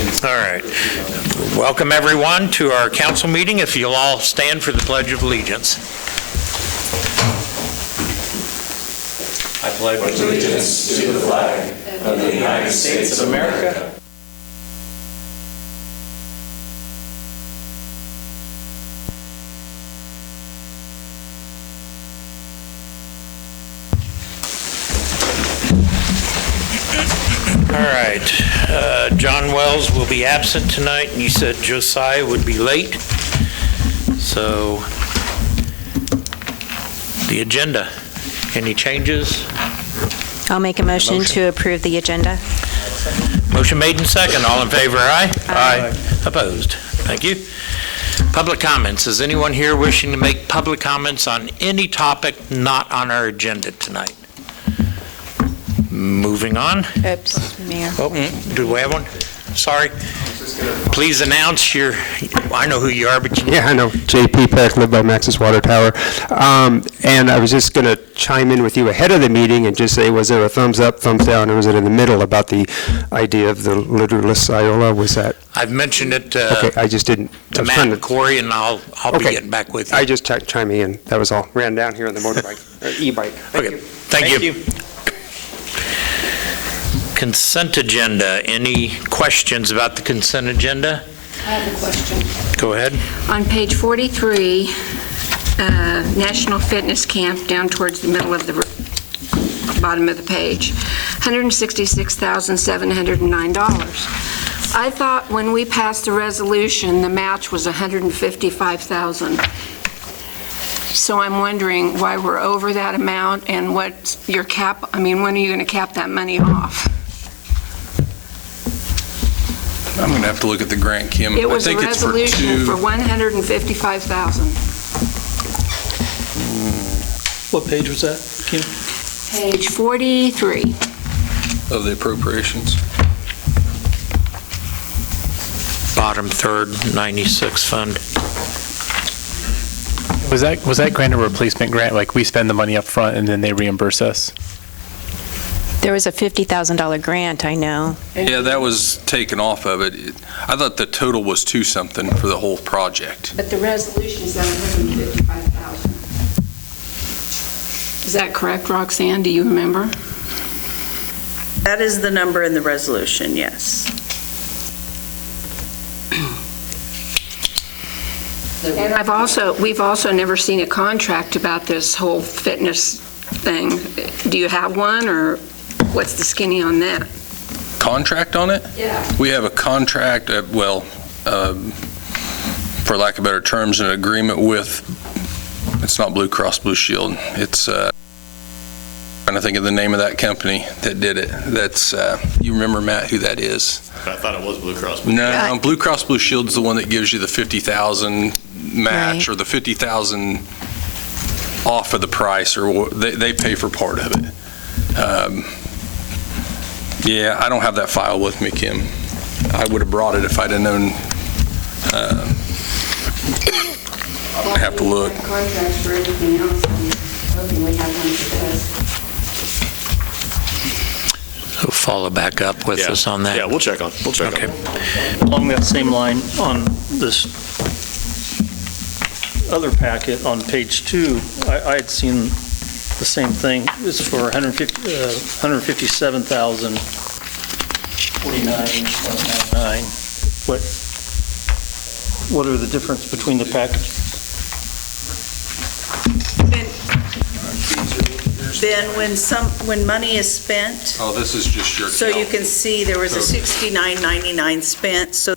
All right. Welcome, everyone, to our council meeting. If you'll all stand for the Pledge of Allegiance. I pledge allegiance to the flag of the United States of America All right. John Wells will be absent tonight, and you said Josiah would be late. So, the agenda. Any changes? I'll make a motion to approve the agenda. Motion made and second. All in favor, aye? Aye. Opposed? Thank you. Public comments. Is anyone here wishing to make public comments on any topic not on our agenda tonight? Moving on. Oops, Mayor. Oh, do we have one? Sorry. Please announce your, I know who you are, but you... Yeah, I know. J.P. Peck, live by Max's Water Tower. And I was just going to chime in with you ahead of the meeting and just say, was it a thumbs up, thumbs down, or was it in the middle about the idea of the litterless Iola? Was that? I've mentioned it Okay, I just didn't. to Matt and Corey, and I'll be getting back with you. I just chiming in. That was all. Ran down here on the motorbike, or e-bike. Okay, thank you. Consent agenda. Any questions about the consent agenda? I have a question. Go ahead. On page 43, National Fitness Camp, down towards the middle of the bottom of the page, $166,709. I thought when we passed the resolution, the match was $155,000. So I'm wondering why we're over that amount and what your cap, I mean, when are you going to cap that money off? I'm going to have to look at the grant, Kim. It was I a think it's for resolution for two. $155,000. What page was that, Kim? Page 43. Of the appropriations. Bottom third, 96 fund. Was that grant a replacement grant? Like we spend the money up front and then they reimburse us? There was a $50,000 grant, I know. Yeah, that was taken off of it. I thought the total was two something for the whole project. But the resolution is $155,000. Is that correct, Roxanne? Do you remember? That is the number in the resolution, yes. And we've also never seen a contract about this whole fitness thing. Do you have one, or what's the skinny on that? Contract on it? Yeah. We have a contract, for lack of better terms, an agreement with, it's not Blue Cross Blue Shield. It's, trying to think of the name of that company that did it. That's, you remember, Matt, who that is? I thought it was Blue Cross Blue. No, Blue Cross Blue Shield's the one that gives you the 50,000 match, Right. or the 50,000 off of the price, or they pay for part of it. Yeah, I don't have that file with me, Kim. I would have brought it if I'd have known. I have to look. Contracts for everything else. I'm hoping we have one for this. So follow back up with us on that. Yeah, we'll check on Okay. it. Along that same line, on this other packet on page 2, I had seen the same thing. It's for $157,049.99. What are the difference between the packages? Ben, when money is spent, Oh, this is just your. so you can see there was a $69.99 spent, so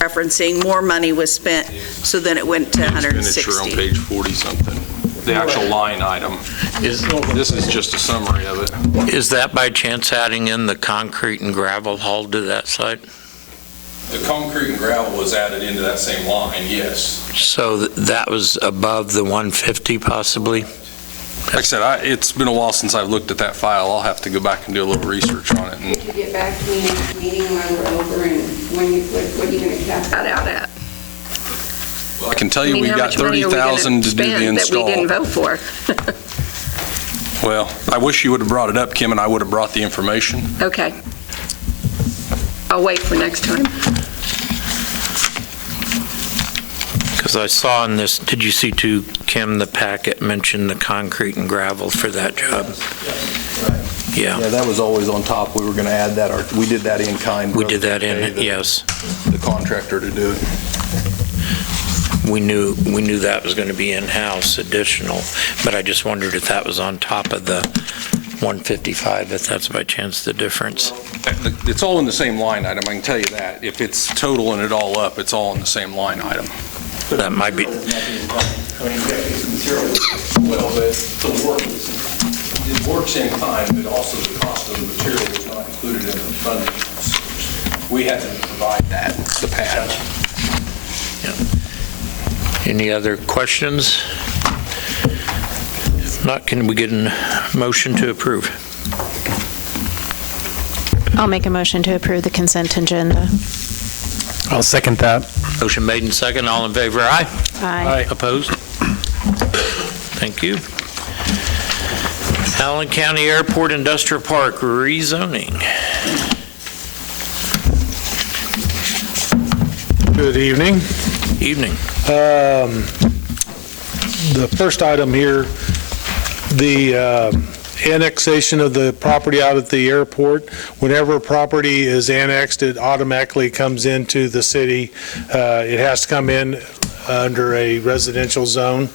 referencing more money was spent, so then it went to Expenditure on 160. page 40-something. The actual line item. This is just a summary of it. Is that by chance adding in the concrete and gravel hauled to that site? The concrete and gravel was added into that same line, yes. So that was above the 150 possibly? Like I said, it's been a while since I've looked at that file. I'll have to go back and do a little research on it. And Could you get back to me next meeting when we're over, and what are you going to cap that out at? I can tell you we how got much money are we gonna $30,000 to do the spend install. that we didn't vote for? Well, I wish you would have brought it up, Kim, and I would have brought the information. Okay. I'll wait for next time. Because I saw in this, did you see too, Kim, the packet mentioned the concrete and gravel for that job? Yeah, Yeah, that was always on top. We were going to add that, or we did that in kind. we did that in, yes. The contractor to do it. We knew that was going to be in-house additional, but I just wondered if that was on top of the 155, if that's by chance the difference. It's all in the same line item, I can tell you that. If it's totaling it all up, it's all in the same line item. That might be, Well, the work's in kind, but also the cost of the material was not included in the funding. We had to provide that, the pad. any other questions? If not, can we get a motion to approve? I'll make a motion to approve the consent agenda. I'll second that. Motion made and second, all in favor, aye? Aye. Opposed? Thank you. Allen County Airport Industrial Park rezoning. Good evening. Evening. The first item here, the annexation of the property out at the airport. Whenever a property is annexed, it automatically comes into the city. It has to come in under a residential zone.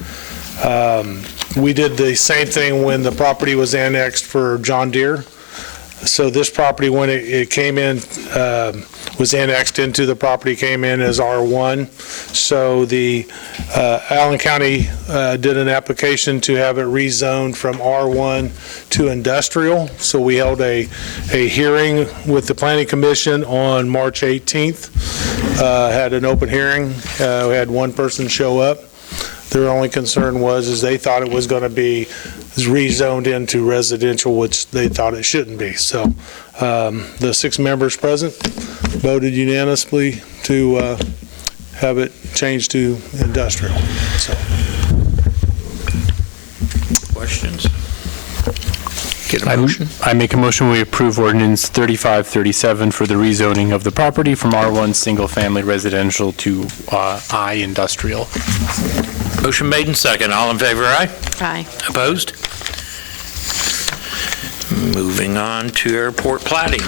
We did the same thing when the property was annexed for John Deere. So this property, when it came in, was annexed into the property, came in as R1. So the Allen County did an application to have it rezoned from R1 to industrial. So we held a hearing with the Planning Commission on March 18th. Had an open hearing. We had one person show up. Their only concern was they thought it was going to be rezoned into residential, which they thought it shouldn't be. So the 6 members present voted unanimously to have it changed to industrial. So. Questions? Get a motion? I make a motion we approve ordinance 3537 for the rezoning of the property from R1 Single Family Residential to I Industrial. Motion made and second, all in favor, aye? Aye. Opposed? Moving on to airport plating.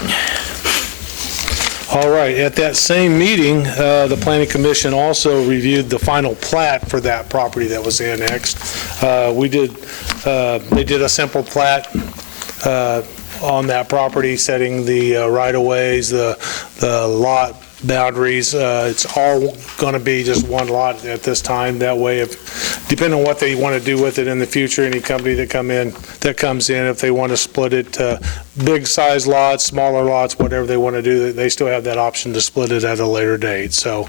All right, at that same meeting, the Planning Commission also reviewed the final plat for that property that was annexed. They did a simple plat on that property, setting the right-of-ways, the lot boundaries. It's all going to be just one lot at this time. That way, depending on what they want to do with it in the future, any company that comes in, if they want to split it to big size lots, smaller lots, whatever they want to do, they still have that option to split it at a later date. So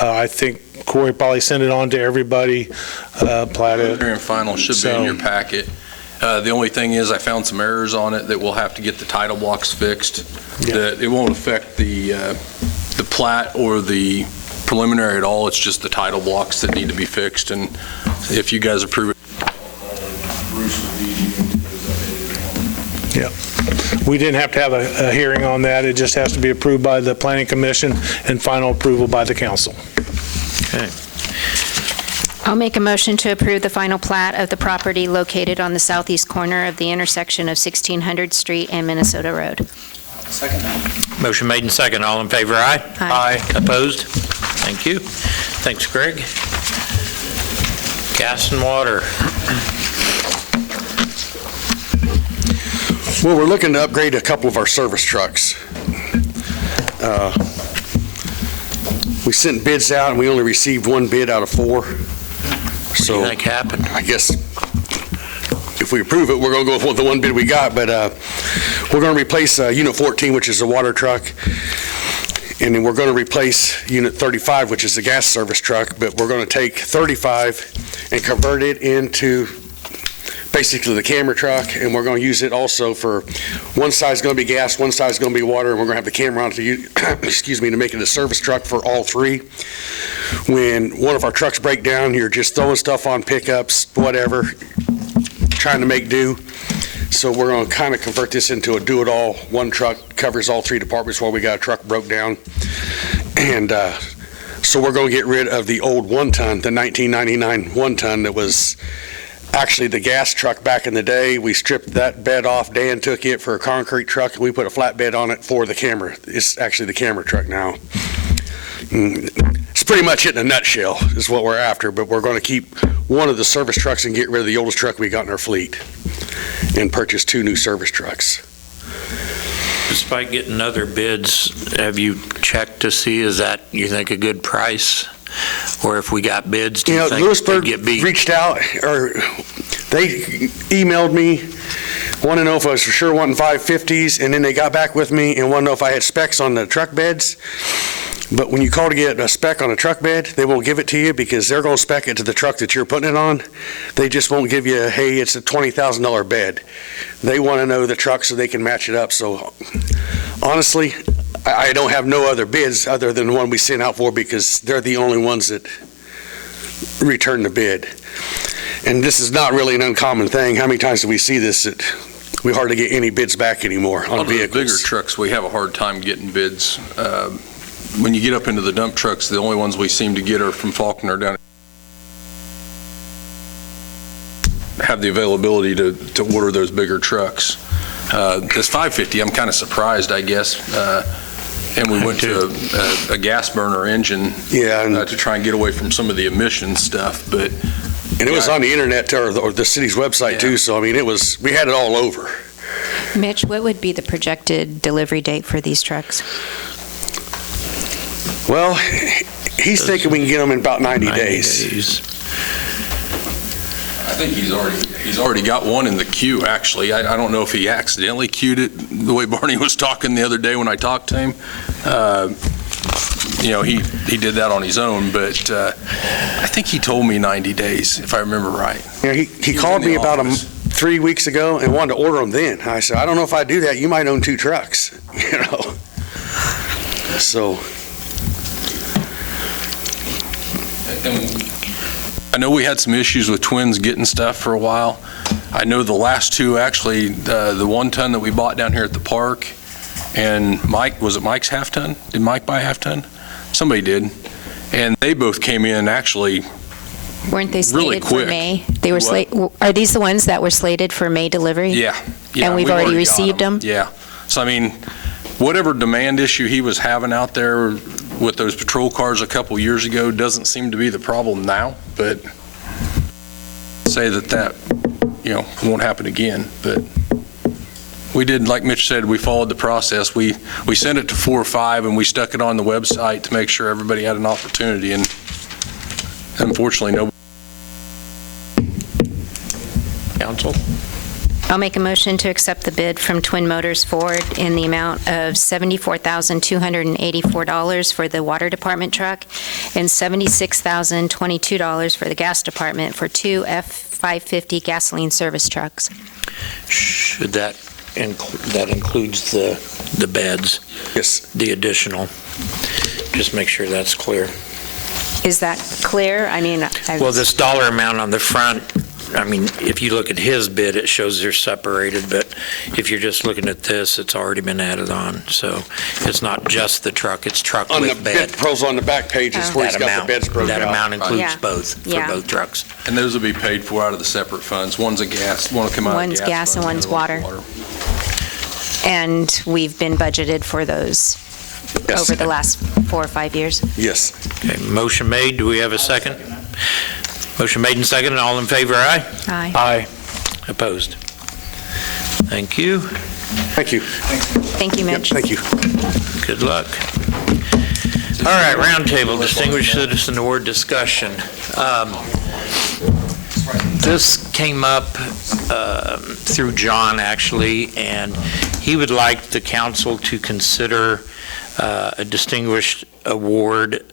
I think Corey probably sent it on to everybody, platted. Hearing final should be in your packet. The only thing is I found some errors on it that we'll have to get the title blocks fixed. Yeah. That it won't affect the plat or the preliminary at all. It's just the title blocks that need to be fixed. And if you guys approve it, Yeah. We didn't have to have a hearing on that. It just has to be approved by the Planning Commission and final approval by the council. Okay. I'll make a motion to approve the final plat of the property located on the southeast corner of the intersection of 1600 Street and Minnesota Road. Motion made and second, all in favor, aye? Aye. Opposed? Thank you. Thanks, Greg. Gas and water. Well, we're looking to upgrade a couple of our service trucks. We sent bids out, and we only received 1 bid out of 4. What do So you think happened? I guess if we approve it, we're going to go with the 1 bid we got, but we're going to replace Unit 14, which is a water truck, and then we're going to replace Unit 35, which is a gas service truck, but we're going to take 35 and convert it into basically the camera truck, and we're going to use it also for one side is going to be gas, one side is going to be water, and we're going to have the camera on to to make it a service truck for all 3. When one of our trucks break down, you're just throwing stuff on pickups, whatever, trying to make do. So we're going to kind of convert this into a do-it-all. One truck covers all 3 departments while we got a truck broke down. And so we're going to get rid of the old 1-ton, the 1999 1-ton that was actually the gas truck back in the day. We stripped that bed off. Dan took it for a concrete truck, and we put a flatbed on it for the camera. It's actually the camera truck now. It's pretty much it in a nutshell is what we're after, but we're going to keep one of the service trucks and get rid of the oldest truck we got in our fleet and purchase 2 new service trucks. Despite getting other bids, have you checked to see, is that, you think, a good price? Or if we got bids, do you think Lewisburg they'd get beat? reached out, or they emailed me, wanted to know if I was for sure wanting 550s, and then they got back with me and wanted to know if I had specs on the truck beds. But when you call to get a spec on a truck bed, they won't give it to you because they're going to spec it to the truck that you're putting it on. They just won't give you, hey, it's a $20,000 bed. They want to know the truck so they can match it up. So honestly, I don't have no other bids other than the one we sent out for because they're the only ones that return the bid. And this is not really an uncommon thing. How many times do we see this that we hardly get any bids back anymore on vehicles? Bigger trucks, we have a hard time getting bids. When you get up into the dump trucks, the only ones we seem to get are from Faulkner down. Have the availability to order those bigger trucks. This 550, I'm kind of surprised, I guess. And we went to a gas burner engine to try and get away from some of the emission stuff. But and it was on the internet or the city's website too. So I mean, we had it all over. Mitch, what would be the projected delivery date for these trucks? Well, he's thinking we can get them in about 90 days. I think he's already got one in the queue, actually. I don't know if he accidentally queued it the way Barney was talking the other day when I talked to him. He did that on his own, but I think he told me 90 days, if I remember right. Yeah, he called me about 3 weeks ago and wanted to order them then. I said, I don't know if I do that. You might own 2 trucks, So. And I know we had some issues with Twins getting stuff for a while. I know the last 2, actually, the 1-ton that we bought down here at the park, and Mike, was it Mike's half-ton? Did Mike buy a half-ton? Somebody did. And they both came in, actually, Weren't they really slated quick. for May? They were Are these the ones that were slated for May delivery? Yeah. And we've already received them? Yeah. So, I mean, whatever demand issue he was having out there with those patrol cars a couple years ago doesn't seem to be the problem now, but say that won't happen again. But we did, like Mitch said, we followed the process. We sent it to 4 or 5, and we stuck it on the website to make sure everybody had an opportunity, and unfortunately, nobody. Council? I'll make a motion to accept the bid from Twin Motors Ford in the amount of $74,284 for the water department truck and $76,022 for the gas department for 2 F-550 gasoline service trucks. Should that includes the beds? Yes. The additional? Just make sure that's clear. Is that clear? I mean, Well, this dollar amount on the front, I mean, if you look at his bid, it shows they're separated, but if you're just looking at this, it's already been added on. So it's not just the truck, it's truck On the with bed. bid pros on the back page is where he's got the beds broken out. That amount includes Yeah. both, for Yeah. both trucks. And those will be paid for out of the separate funds. One's a gas, one will come out of One's gas. gas and fund, one's the other water. And we've been budgeted for those Yes. over the last 4 or 5 years. Yes. Okay, motion made, do we have a second? Motion made and seconded, all in favor, aye? Aye. Aye. Opposed? Thank you. Thank you. Thank you, Mitch. Thank you. Good luck. All right, roundtable, distinguished citizen award discussion. This came up through John, actually, and he would like the council to consider a distinguished award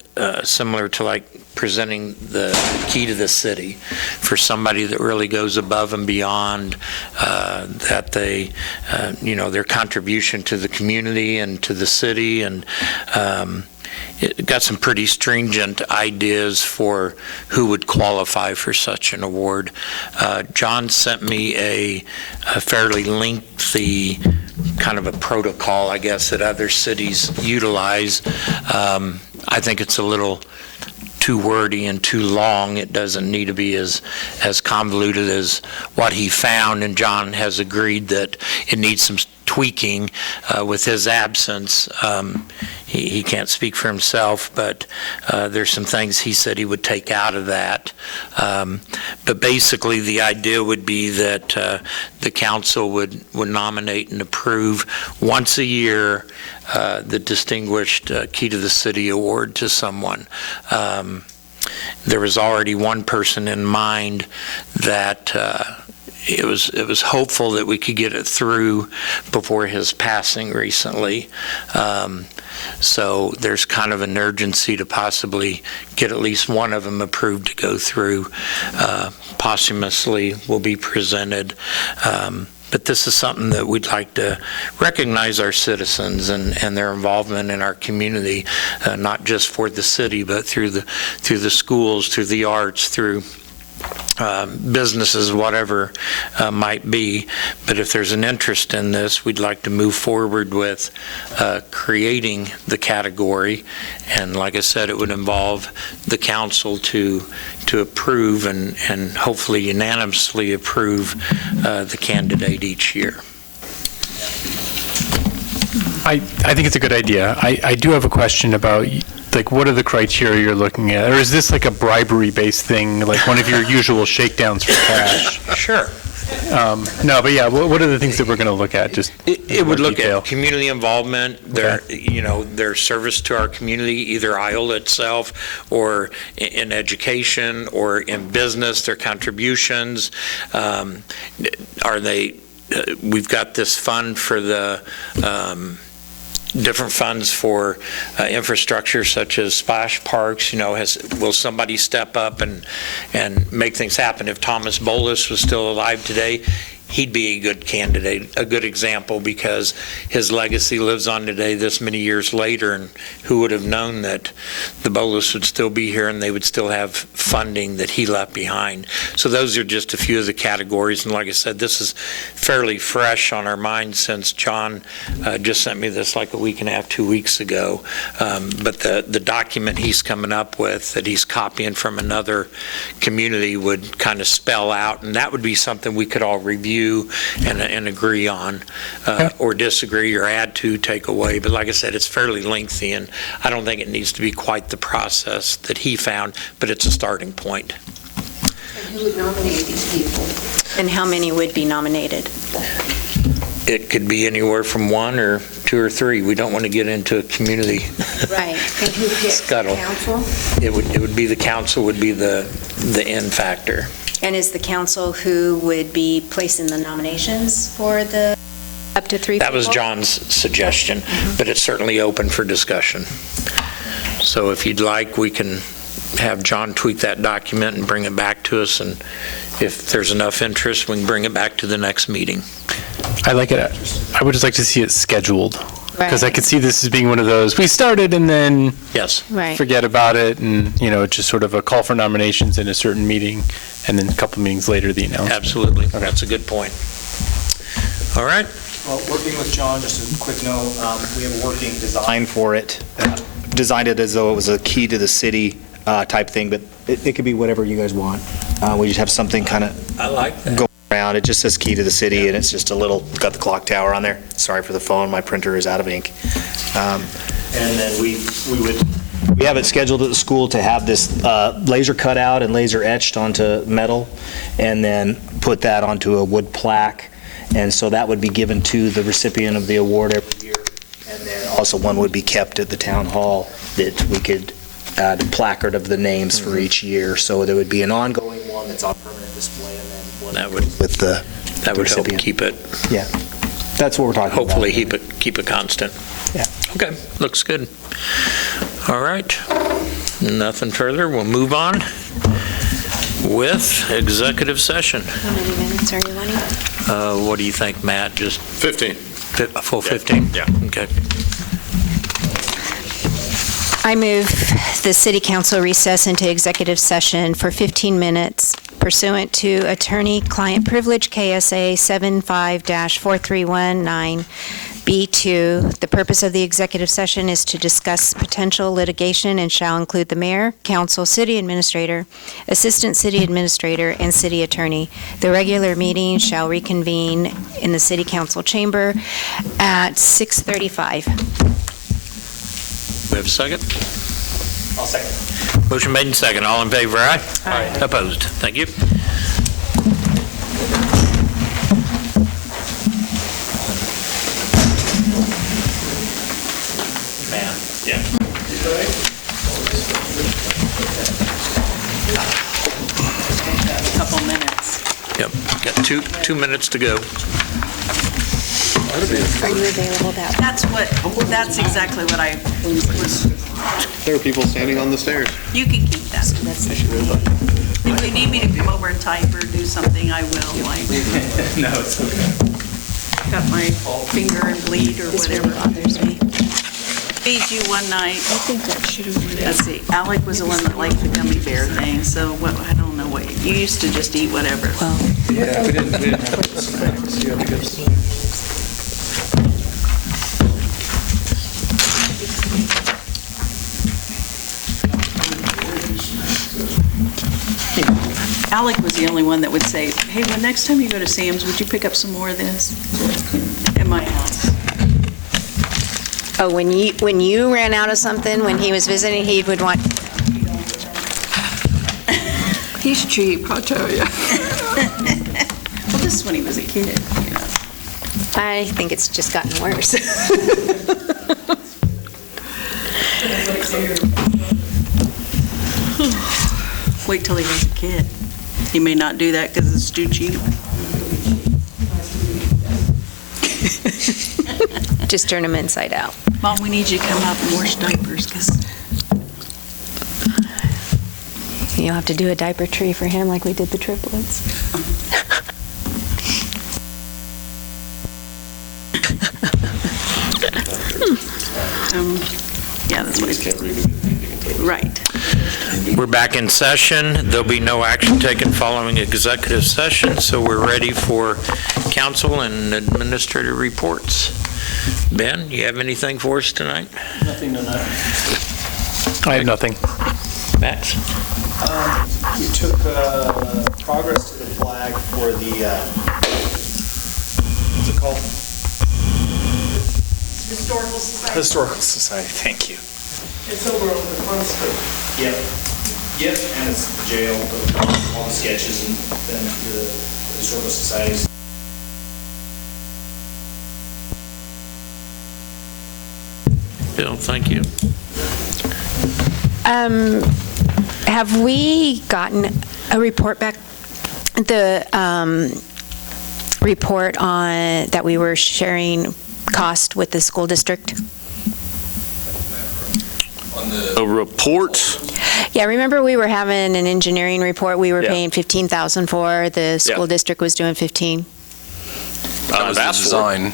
similar to like presenting the key to the city for somebody that really goes above and beyond, that they, their contribution to the community and to the city. And got some pretty stringent ideas for who would qualify for such an award. John sent me a fairly lengthy kind of a protocol, I guess, that other cities utilize. I think it's a little too wordy and too long. It doesn't need to be as convoluted as what he found, and John has agreed that it needs some tweaking with his absence. He can't speak for himself, but there's some things he said he would take out of that. But basically, the idea would be that the council would nominate and approve once a year the Distinguished Key to the City Award to someone. There was already one person in mind that it was hopeful that we could get it through before his passing recently. So there's kind of an urgency to possibly get at least one of them approved to go through. Posthumously will be presented. But this is something that we'd like to recognize our citizens and their involvement in our community, not just for the city, but through the schools, through the arts, through businesses, whatever might be. But if there's an interest in this, we'd like to move forward with creating the category. And like I said, it would involve the council to approve and hopefully unanimously approve the candidate each year. I think it's a good idea. I do have a question about, like, what are the criteria you're looking at? Or is this like a bribery-based thing, like one of your usual shakedowns for cash? Sure. No, but yeah, what are the things that we're going to look at? Just It would look detail. at community involvement, their service to our community, either Iola itself or in education or in business, their contributions. We've got this fund for the different funds for infrastructure such as splash parks. Will somebody step up and make things happen? If Thomas Bolus was still alive today, he'd be a good candidate, a good example, because his legacy lives on today this many years later, and who would have known that the Bolus would still be here and they would still have funding that he left behind. So those are just a few of the categories, and like I said, this is fairly fresh on our minds since John just sent me this like a week and a half, 2 weeks ago. But the document he's coming up with that he's copying from another community would kind of spell out, and that would be something we could all review and agree on, or disagree, or add to, take away. But like I said, it's fairly lengthy, and I don't think it needs to be quite the process that he found, but it's a starting point. And who would nominate these people? And how many would be nominated? It could be anywhere from 1 or 2 or 3. We don't want to get into a community Right. And who picks the scuttle. council? It would be the council would be the end factor. And is the council who would be placing the nominations for the up to 3 people? That was John's suggestion, but it's certainly open for discussion. So if you'd like, we can have John tweak that document and bring it back to us, and if there's enough interest, we can bring it back to the next meeting. I like it. I would just like to see it scheduled, because I Right. could see this as being one of those, we started and then Yes. Right. forget about it, and, it's just sort of a call for nominations in a certain meeting, and then a couple meetings later, the announcement. Absolutely. That's a good point. All right. Well, working with John, just a quick note, we have a working design for it. Designed it as though it was a key to the city type thing, but it could be whatever you guys want. We just have something kind of I like that. go around. It just says key to the city, and it's just a little, got the clock tower on there. Sorry for the phone, my printer is out of ink. And then we have it scheduled at the school to have this laser cut out and laser etched onto metal, and then put that onto a wood plaque. And so that would be given to the recipient of the award every year. And then also one would be kept at the town hall that we could add a placard of the names for each year. So there would be an ongoing one that's on permanent display, and then one That would with the That would help recipient. keep it, Yeah, that's what we're talking about. hopefully keep it constant. Yeah. Okay, looks good. All right, nothing further. We'll move on with executive session. How many minutes are you wanting? What do you think, Matt? Just 15. a full 15? Yeah. Okay. I move the city council recess into executive session for 15 minutes pursuant to attorney-client privilege KSA 75-431-9B2. The purpose of the executive session is to discuss potential litigation and shall include the mayor, council, city administrator, assistant city administrator, and city attorney. The regular meeting shall reconvene in the city council chamber at 6:35. We have a second? I'll second. Motion made and second. All in favor, aye? Aye. Opposed? Thank you. A couple minutes. Yep, got 2 minutes to go. Are you available that? That's exactly what I was, There are people standing on the stairs. you can keep that. If you need me to come over and type or do something, I will. No, it's okay. Got my finger and bleed or whatever. Bothers me. Feed you one night. I think that should have been. Let's see, Alec was the one that liked the gummy bear thing, so what, I don't know what, you used to just eat whatever. Well, Yeah, we didn't have to specs, yeah, because Alec was the only one that would say, hey, well, next time you go to Sam's, would you pick up some more of this at my house? oh, when you ran out of something, when he was visiting, he would want, He's cheap, I'll tell you. Well, this is when he was a kid, you know. I think it's just gotten worse. Wait till he has a kid. He may not do that because it's too cheap. Just turn him inside out. Mom, we need you to come out and wash diapers because You'll have to do a diaper tree for him like we did the triplets. yeah, that's what it's. Right. We're back in session. There'll be no action taken following executive session, so we're ready for council and administrative reports. Ben, you have anything for us tonight? Nothing tonight. I have nothing. Max? You took progress to the flag for the, what's it called? Historical Society. Historical Society, thank you. It's over on the front street. Yep, yep, and it's the jail, all the sketches and then the Historical Societies. Bill, thank you. Have we gotten a report back, the report on, that we were sharing cost with the school district? A report? Yeah, remember we were having an engineering report we were Yeah. paying $15,000 for, the school district was doing 15? That was the That's design.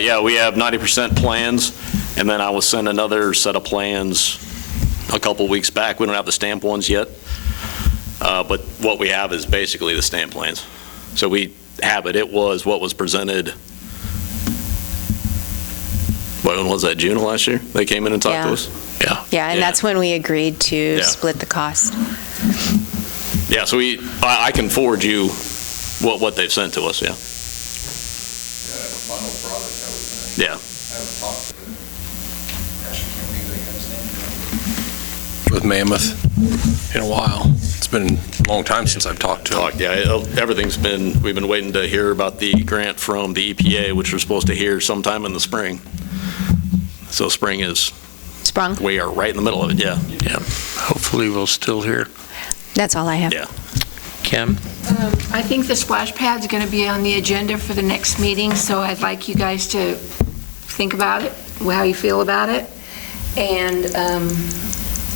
Yeah, we have 90% plans, and then I will send another set of plans a couple weeks back. We don't have the stamp ones yet, but what we have is basically the stamp plans. So we have it. It was what was presented, when was that, June of last year? They came in and talked to Yeah. us? Yeah, and Yeah. that's when we agreed to Yeah. split the cost. Yeah, so I can forward you what they've sent to us, yeah. Yeah. With Mammoth in a while. It's been a long time since I've talked to him. Yeah, we've been waiting to hear about the grant from the EPA, which we're supposed to hear sometime in the spring. So spring is, Sprung? we are right in the middle of it, yeah. Yeah, hopefully we'll still hear. That's all I have. Yeah. Kim? I think the splash pad's going to be on the agenda for the next meeting, so I'd like you guys to think about it, how you feel about it. And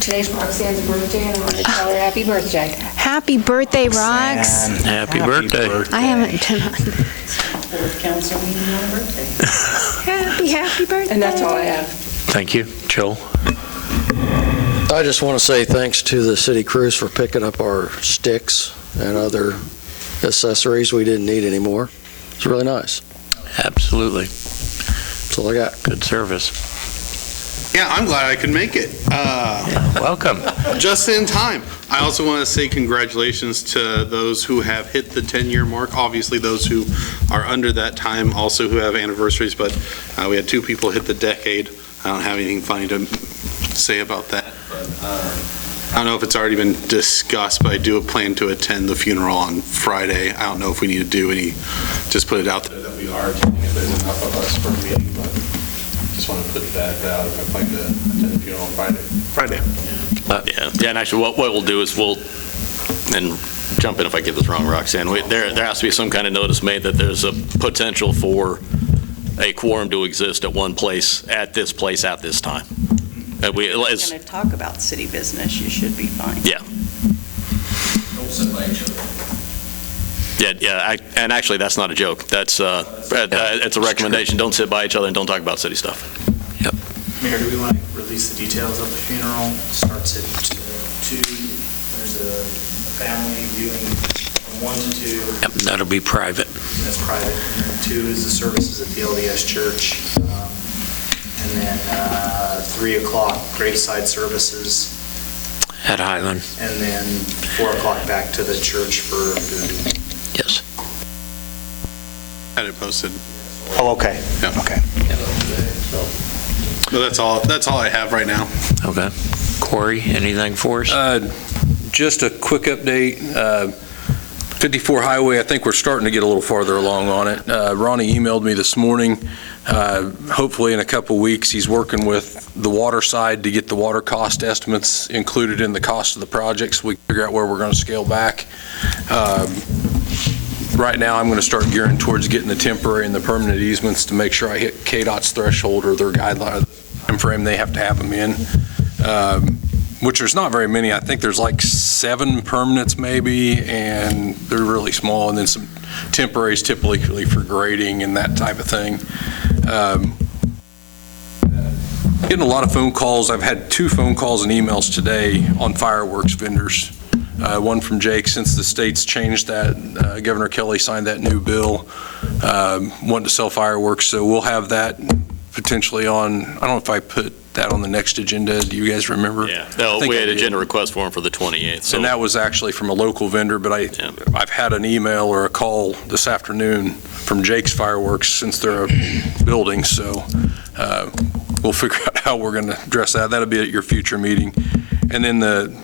today's Roxanne's birthday, and I want to tell her happy birthday. Happy birthday, Rox. Happy birthday. I haven't been on. Fourth council meeting on her birthday. Happy birthday. And that's all I have. Thank you. Joel? I just want to say thanks to the city crews for picking up our sticks and other accessories we didn't need anymore. It's really nice. Absolutely. That's all I got. Good service. Yeah, I'm glad I could make it. Welcome. Just in time. I also want to say congratulations to those who have hit the 10-year mark. Obviously, those who are under that time also who have anniversaries, but we had 2 people hit the decade. I don't have anything funny to say about that. But, I don't know if it's already been discussed, but I do plan to attend the funeral on Friday. I don't know if we need to do any, just put it out there that we are attending if there's enough of us for a meeting, but just want to put that out. I plan to attend the funeral on Friday. Yeah, and actually what we'll do is and jump in if I get this wrong, Roxanne, there has to be some kind of notice made that there's a potential for a quorum to exist at one place, at this time. If you're going to talk about city business, you should be fine. Yeah. Don't sit by each other. Yeah, and actually, that's not a joke. That's it's a recommendation. Don't sit by each other and don't talk about city stuff. Yep. Mayor, do we want to release the details of the funeral? Starts at 2. There's a family viewing from 1 to 2. Yep, that'll be private. That's private. And then 2 is the services at the LDS Church. And then 3 o'clock graveside services. At Highland. And then 4 o'clock back to the church for food. Yes. Had it posted. Oh, okay. Yeah. Okay. But that's all I have right now. Okay. Corey, anything for us? Just a quick update. 54 Highway, I think we're starting to get a little farther along on it. Ronnie emailed me this morning. Hopefully in a couple weeks, he's working with the water side to get the water cost estimates included in the cost of the project so we can figure out where we're going to scale back. Right now, I'm going to start gearing towards getting the temporary and the permanent easements to make sure I hit KDOT's threshold or their guideline frame they have to have them in, which there's not very many. I think there's like 7 permanents maybe, and they're really small, and then some temporaries typically for grading and that type of thing. Getting a lot of phone calls. I've had 2 phone calls and emails today on fireworks vendors. One from Jake, since the state's changed that, Governor Kelly signed that new bill, wanting to sell fireworks, so we'll have that potentially on, I don't know if I put that on the next agenda. Do you guys remember? Yeah, no, we had agenda request for him for the 28th. So. And that was actually from a local vendor, but I've had an email or a call this afternoon from Jake's Fireworks since they're a building, so we'll figure out how we're going to address that. That'll be at your future meeting. And then the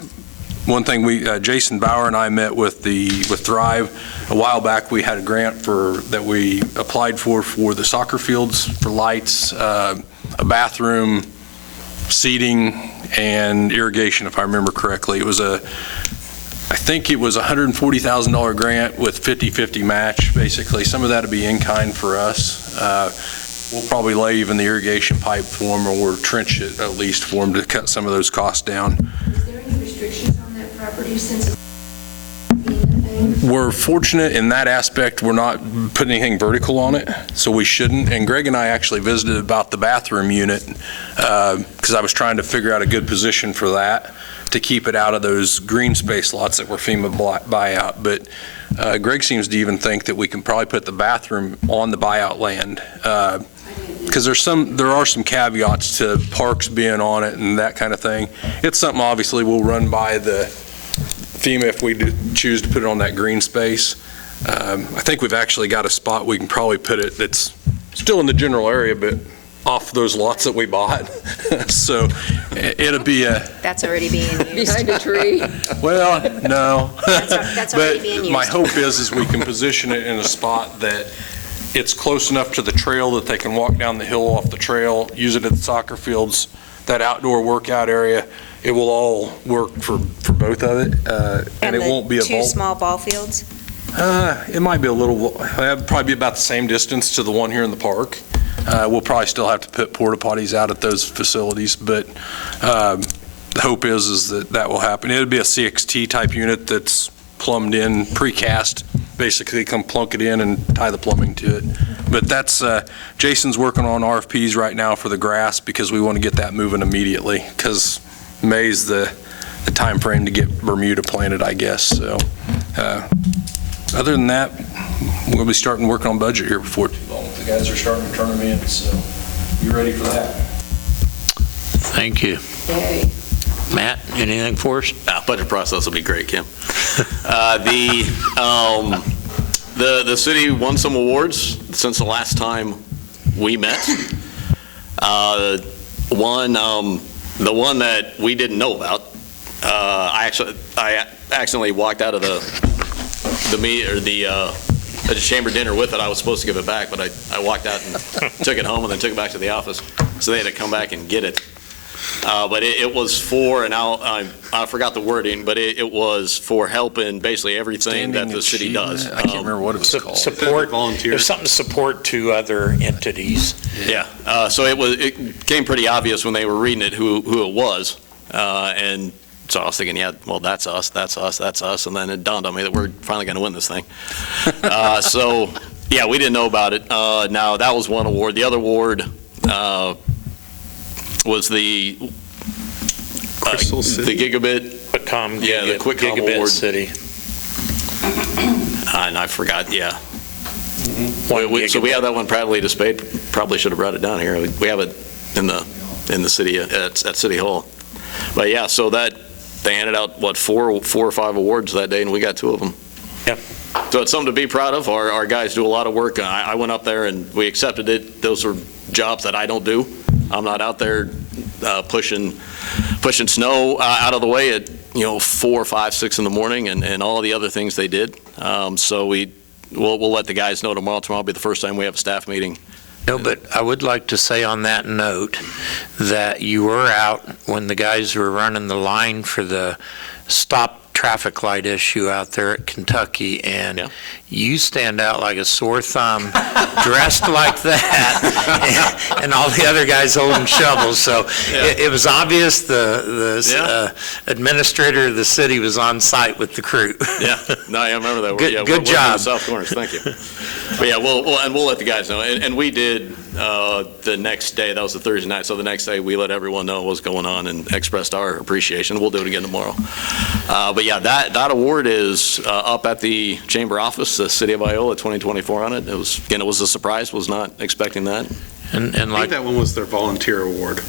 one thing Jason Bauer and I met with Thrive a while back. We had a grant that we applied for the soccer fields for lights, a bathroom, seating, and irrigation, if I remember correctly. It was I think it was a $140,000 grant with 50-50 match, basically. Some of that would be in kind for us. We'll probably lay even the irrigation pipe for them, or we'll trench it at least for them to cut some of those costs down. Is there any restrictions on that property since it's We're fortunate in that aspect. We're not putting anything vertical on it, so we shouldn't. And Greg and I actually visited about the bathroom unit because I was trying to figure out a good position for that to keep it out of those green space lots that were FEMA buyout. But Greg seems to even think that we can probably put the bathroom on the buyout land because there are some caveats to parks being on it and that kind of thing. It's something obviously we'll run by the FEMA if we choose to put it on that green space. I think we've actually got a spot we can probably put it that's still in the general area, but off those lots that we bought. So it'll be That's already being used. Behind a tree. Well, no. That's already being used. My hope is we can position it in a spot that it's close enough to the trail that they can walk down the hill off the trail, use it at the soccer fields, that outdoor workout area. It will all work for both of it, and it won't be a 2 small ball fields? It might be a little, it'd probably be about the same distance to the one here in the park. We'll probably still have to put porta potties out at those facilities, but the hope is that will happen. It'll be a CXT type unit that's plumbed in, precast, basically come plunk it in and tie the plumbing to it. But that's, Jason's working on RFPs right now for the grass because we want to get that moving immediately because May's the time frame to get Bermuda planted, I guess. So other than that, we'll be starting working on budget here before too long. The guys are starting to turn them in, so be ready for that. Thank you. Yay. Matt, anything for us? Budget process will be great, Kim. The city won some awards since the last time we met. The one that we didn't know about, I accidentally walked out of the chamber dinner with it. I was supposed to give it back, but I walked out and took it home and then took it back to the office. So they had to come back and get it. But it was for, and I forgot the wording, but it was for helping basically everything that the city does. I can't remember what it was called. Support, Volunteers. there's something to support to other entities. Yeah, so it came pretty obvious when they were reading it who it was. And so I was thinking, yeah, well, that's us, that's us, that's us. And then it dawned on me that we're finally going to win this thing. So, yeah, we didn't know about it. Now, that was one award. The other award was the Crystal City? the gigabit. Yeah, the Quickcom Gigabit award. City. And I forgot, yeah. One So we gigabit. have that one proudly displayed. Probably should have brought it down here. We have it in the city, at City Hall. But yeah, so that, they handed out, what, four or five awards that day, and we got 2 of them. Yep. So it's something to be proud of. Our guys do a lot of work. I went up there and we accepted it. Those are jobs that I don't do. I'm not out there pushing snow out of the way at 4, 5, 6 in the morning and all the other things they did. So we'll let the guys know tomorrow. Tomorrow will be the first time we have a staff meeting. No, but I would like to say on that note that you were out when the guys were running the line for the stop traffic light issue out there at Kentucky, and you stand out like a sore thumb, dressed like that, and all the other guys holding shovels. So it was obvious the administrator of the city was on site with the crew. Yeah, no, I remember that. Good, we're good job. in the South Corners, thank you. But yeah, we'll let the guys know. And we did the next day. That was the Thursday night. So the next day, we let everyone know what was going on and expressed our appreciation. We'll do it again tomorrow. But yeah, that award is up at the chamber office, the City of Iola 2024 on it. It was a surprise. Was not expecting that. And I like think that one was their volunteer award.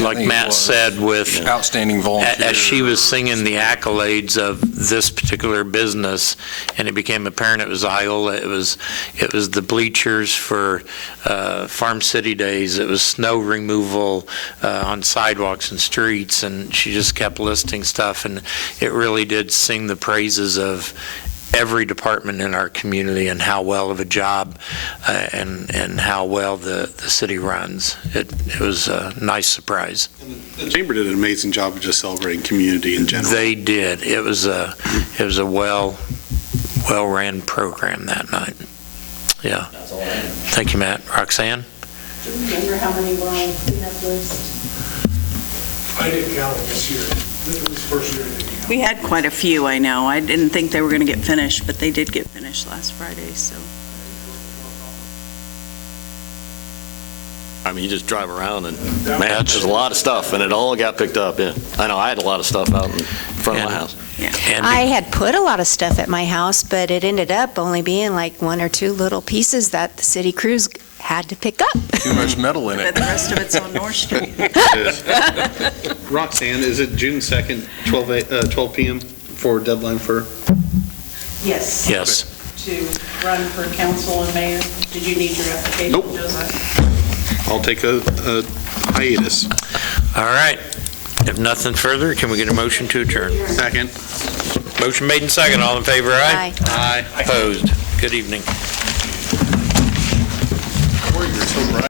like Matt said, with outstanding volunteer. as she was singing the accolades of this particular business, and it became apparent it was Iola. It was the bleachers for Farm City Days. It was snow removal on sidewalks and streets, and she just kept listing stuff, and it really did sing the praises of every department in our community and how well of a job and how well the city runs. It was a nice surprise. The chamber did an amazing job of just celebrating community in general. They did. It was a well-ran program that night. Yeah. Thank you, Matt. Roxanne? Do you remember how many were on the cleanup list? I didn't count it this year. This was the first year. We had quite a few, I know. I didn't think they were going to get finished, but they did get finished last Friday, so. I mean, you just drive around and, man, there's a lot of stuff, and it all got picked up, yeah. I know, I had a lot of stuff out in front of my house. And I had put a lot of stuff at my house, but it ended up only being like 1 or 2 little pieces that the city crews had to pick up. Too much metal in But it. the rest of it's on North Street. Roxanne, is it June 2nd, 12 p.m. for deadline for? Yes. Yes. To run for council and mayor. Did you need your application? Nope. Josiah? I'll take a hiatus. All right. If nothing further, can we get a motion to adjourn? Second. Motion made and second. All in favor, aye? Aye. Aye. Opposed? Good evening. You're so bright.